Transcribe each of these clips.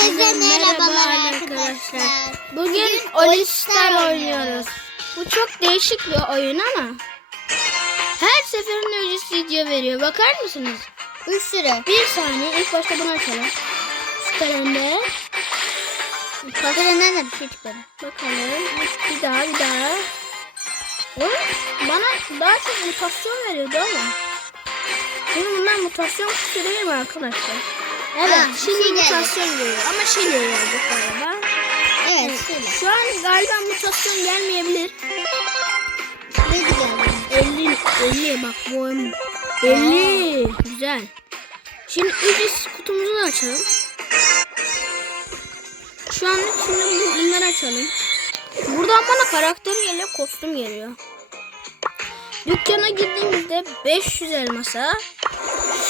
Herkese merhabalar arkadaşlar. Bugün Star oynuyoruz. Bu çok değişik bir oyun ama her seferinde ücretsiz video veriyor. Bakar mısınız? Bir sürü. Bir saniye ilk başta bunu açalım. Şu kalemde. Kaderine bir şey çıkmadı. Bakalım. Bir daha bir daha. Oyun bana daha çok mutasyon veriyordu ama. Şimdi bunlar mutasyon değil mi arkadaşlar? Evet Ha, şimdi şey geldi. mutasyon geliyor ama şey geliyor galiba. Evet. Evet. Şu an galiba mutasyon gelmeyebilir. Ne diyelim? 50 50 bak bu oyun 50 güzel. Şimdi ücretsiz kutumuzu da açalım. Şu an şimdi bu- bunları açalım. Buradan bana karakter geliyor, kostüm geliyor. Dükkana girdiğimizde 500 elmasa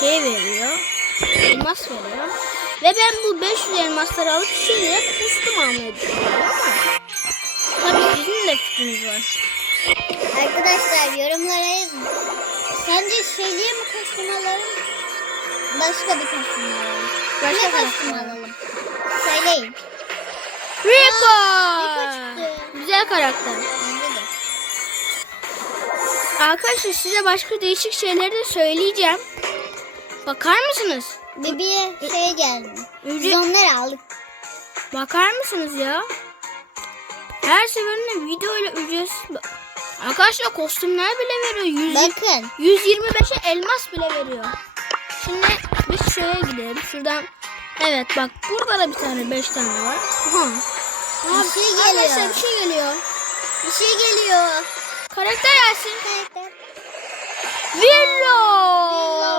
şey veriyor. Elmas veriyor. Ve ben bu 500 elmasları alıp şuraya kostüm almayı düşünüyorum ama tabii bizim de fikrimiz var. Arkadaşlar yorumlara yazın. Sence şeyliğe mi kostüm alalım? Başka bir kostüm alalım. Başka ne kostüm alalım? Söyleyin. Rico! çıktı. Güzel karakter. Arkadaşlar size başka değişik şeyleri de söyleyeceğim. Bakar mısınız? Bebeğe şey geldi. Biz onları aldık. Bakar mısınız ya? Her seferinde video ile ücretsiz. Arkadaşlar kostümler bile veriyor. 100, Bakın. 125'e elmas bile veriyor. Şimdi biz şeye gidelim. Şuradan. Evet bak burada da bir tane 5 tane var. Aha. Bir şey geliyor. Arkadaşlar bir şey geliyor. Bir şey geliyor. Karakter gelsin. Karakter. Willow geldi.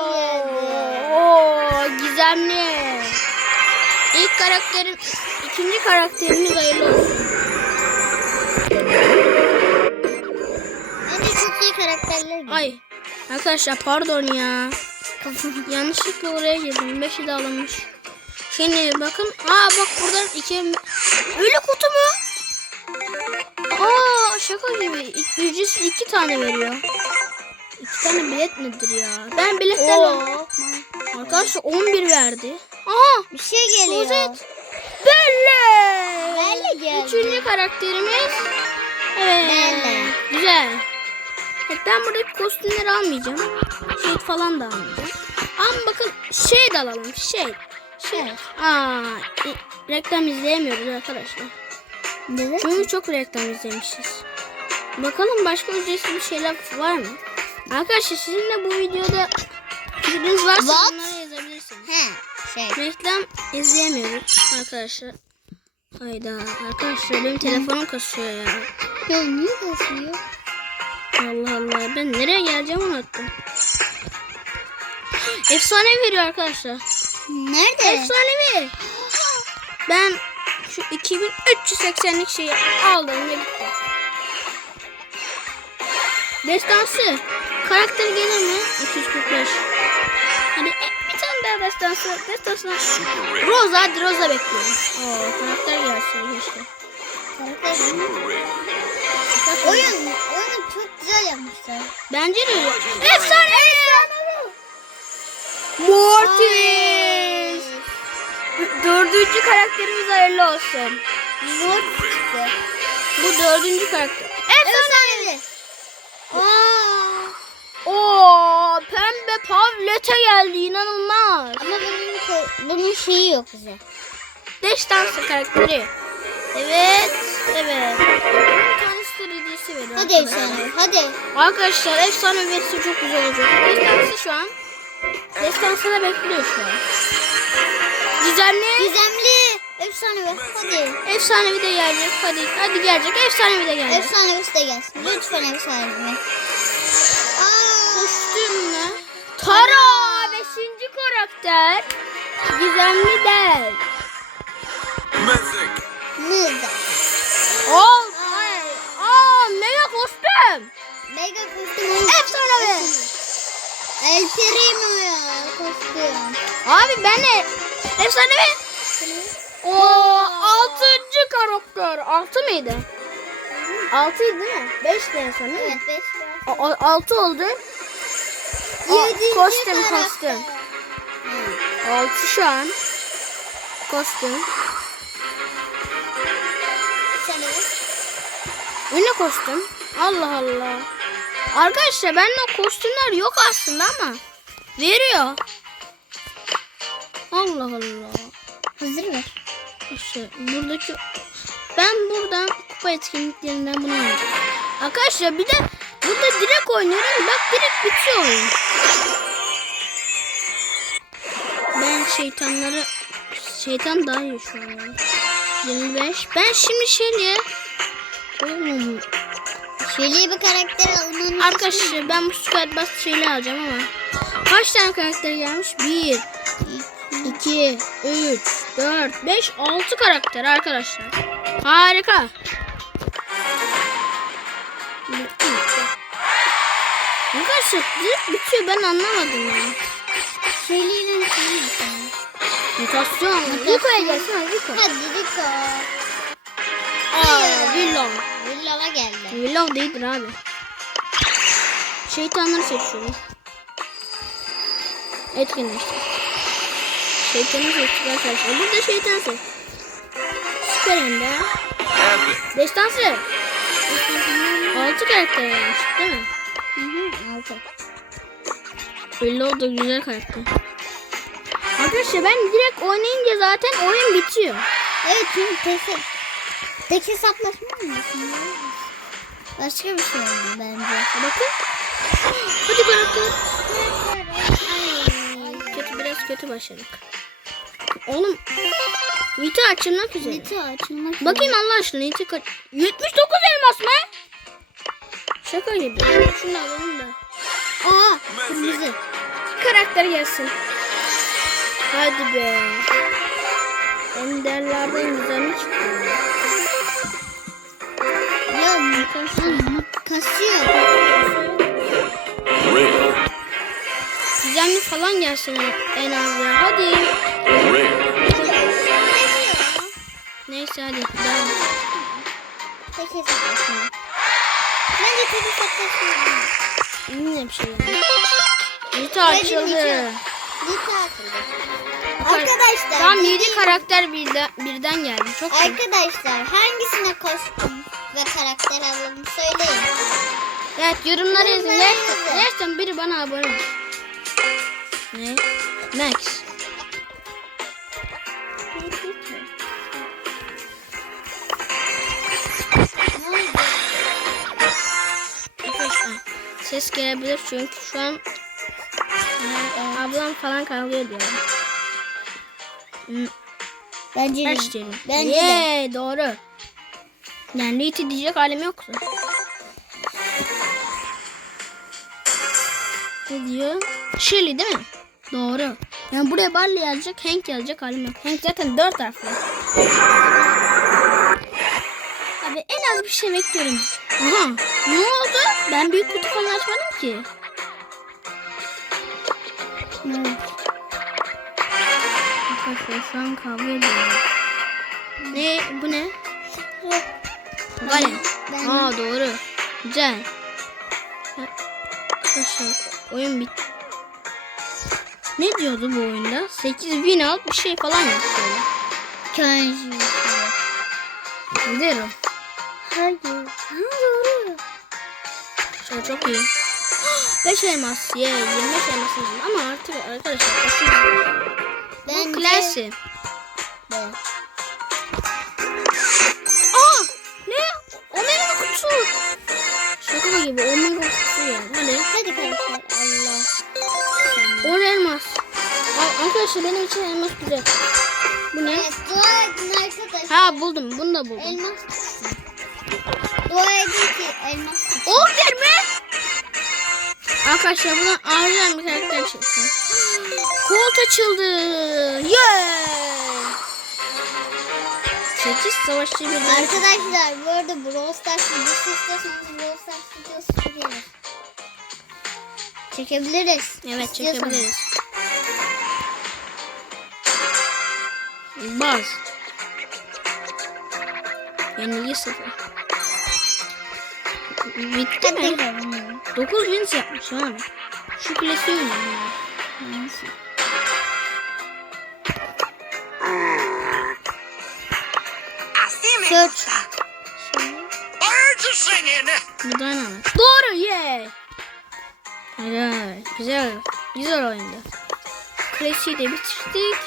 Gizemli. İlk karakterin, ikinci karakterimiz hayırlı olsun. Bence çok iyi karakterler. Ay, arkadaşlar pardon ya. Yanlışlıkla oraya girdim. Beşi de alınmış. Şimdi bakın. Aa bak buradan iki... Ölü kutu mu? Aa şaka gibi. Ücretsiz iki tane veriyor. İki tane bilet nedir ya? Ben biletlerle... Oo. Arkadaşlar 11 verdi. Aha! Bir şey geliyor. Rozet. Belle. Belle geldi. Üçüncü karakterimiz. Evet. Belle. Güzel. Evet, ben buradaki kostümleri almayacağım. Şey falan da almayacağım. Ama bakın şey de alalım. Şey. Şey. Aa, e, reklam izleyemiyoruz arkadaşlar. Neden? Çünkü çok reklam izlemişiz. Bakalım başka ücretsiz bir şeyler var mı? Arkadaşlar sizin de bu videoda fikriniz varsa What? He. Şey. Reklam izleyemiyoruz arkadaşlar. Hayda arkadaşlar benim telefonum kasıyor ya. Ya niye kasıyor? Allah Allah ben nereye geleceğim unuttum. Efsane veriyor arkadaşlar. Nerede? Efsanevi. Ben şu 2380'lik şeyi aldım ve gitti. Destansı. Karakter gelir mi? 245. Hadi destansı. Destansı. Rosa hadi Rosa bekliyorum. Oo karakter gelse keşke. Karakter. Oyun, oyunu çok güzel yapmışlar. Bence de öyle. Efsane. Mortis. Dördüncü karakterimiz hayırlı olsun. Çıktı. Bu dördüncü karakter. Efsane. Efsanevi. Oo pembe pavlete geldi inanılmaz. Ama bunun, ko- bunun şeyi yok bize. Destansı karakteri. Evet. Evet. Bir veriyor. Hadi arkadaşlar. efsane. Hadi. Arkadaşlar efsane verisi çok güzel olacak. Destansı şu an. Destansı da bekliyor şu an. Gizemli. Gizemli. Efsanevi. Hadi. Efsanevi de gelecek. Hadi hadi gelecek. Efsanevi de gelecek. Efsanevisi de gelsin. Lütfen efsanevi. Ne? Tara. Beşinci karakter. Gizemli del. Mythic. Nida. Aa, aa mega kostüm. Mega kostüm. Efsanevi. El Primo ya kostüm. Abi ben de efsanevi. O altıncı karakter. Altı mıydı? Altıydı değil mi? Beşti en son değil mi? Evet 5 O- o- altı oldu. O, Yedinci kostüm karakter. kostüm. Altı şu an. Kostüm. De. Bu ne kostüm? Allah Allah. Arkadaşlar bende o kostümler yok aslında ama veriyor. Allah Allah. Hazır ver. İşte buradaki ben buradan kupa etkinliklerinden bunu alacağım. Arkadaşlar bir de burada direkt oynuyorum. Bak direkt bitiyor oyun. Şeytanları şeytan daha iyi şu an. 25. Ben şimdi şeyle Hmm, Şöyle bir karakter almanı Arkadaşlar ben bu squad bus şeyle alacağım ama kaç tane karakter gelmiş? 1 2 3 4 5 6 karakter arkadaşlar. Harika. Arkadaşlar bitiyor ben anlamadım ya. Şöyle şey yapalım. Mutasyon. Yukarıya gelsin hadi yukarı. Hadi Riko. Aa, Willow. Villava geldi. Willow değildir abi. Şeytanları seçiyorum. Etkinleştir. Şeytanı seçtik arkadaşlar. Burada şeytan seç. Süper hem de. Destansı. Altı karakter varmış değil mi? Hı hı. Altı. Willow da güzel karakter. Arkadaşlar ben direkt oynayınca zaten oyun bitiyor. Evet çünkü tek, tek hesaplaşma oynuyorsun. Başka bir şey oldu bence. Bakın. Hadi karakter. Kötü biraz kötü başladık. Oğlum Vita açılmak üzere. Lütfen açılmak Bakayım Allah aşkına Vita kaç? 79 elmas mı? Şaka gibi. Şunu alalım da. Aa kırmızı. Karakter gelsin. Hadi be. Enderlerden güzel çıkıyor. Ya mut- kasıyor. Gizemli falan gelsin en az ya. Hadi. Neyse hadi. Devam. Tek hesaplaşma. Bence tek hesaplaşma. Bir şey yani. Vita açıldı. Lütfen atıldı. Arkadaşlar. Tam 7 dediğim- karakter birden, birden geldi. Çok. Arkadaşlar hangisine kostüm ve karakter alalım söyleyin. Evet yorumlara yazın. Gerçekten biri bana abone ol. Ne? Max. Ses gelebilir çünkü şu an ablam falan kavga ediyor. Bence de. Ters diyelim. Bence de. Yee, doğru. Yani iti diyecek halim yoksa. Ne diyor? Shelly değil mi? Doğru. Yani buraya Barley yazacak, Hank yazacak halim yok. Hank zaten dört harfli. Abi en az bir şey bekliyorum. Aha, ne oldu? Ben büyük kutu falan açmadım ki. Evet. Arkadaşlar şu an kavga ediyorlar. Ne? Bu ne? Ben- Aa doğru. Güzel. Arkadaşlar oyun bitti. Ne diyordu bu oyunda? 8 win al bir şey falan yapıyor. Kenji. Giderim. Hayır. Ha doğru. Şu çok iyi. 5 elmas. Ye, 25 elmas aldım. ama artık arkadaşlar kesin. Bu Bence Classy. de. Aa! Ne? Omega kutusu. Şaka gibi Omega kutusu yani. Hadi. Hadi karakter. Allah. 10 elmas. Aa, arkadaşlar benim için elmas güzel. Bu ne? Evet dua edin arkadaşlar. Ha buldum. Bunu da buldum. Elmas. Dua edin ki elmas çıksın. 11 mi? Arkadaşlar buradan acilen bir karakter çıksın. Colt açıldı. Yeah! 8 savaşçı bir Arkadaşlar bu arada Brawl Stars videosu istiyorsanız Brawl Stars videosu çekebiliriz. Çekebiliriz. Evet çekebiliriz. Baz. Yenilgi sıfır. Bitti mi? 9 Venus yapmış ha. Şu kulesi öyle. Neyse. Search. Birds are singing. Buradan. Doğru yeah. Güzel. Güzel oyundu. Klasiği de bitirdik.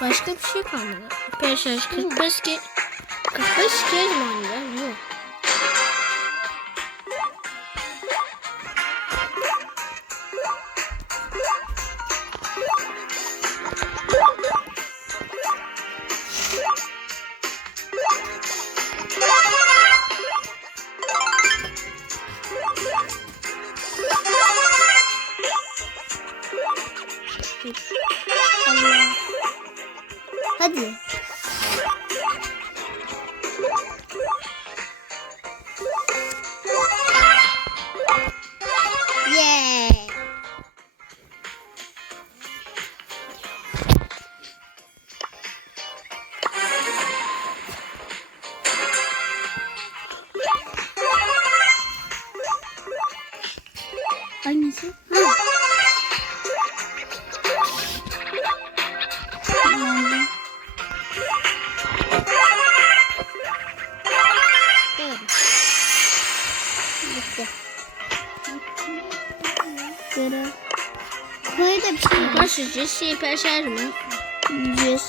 Başka bir şey kalmadı. 45 45 45 45 45 45 45 45 45 sizce şey başar mı? Yüz.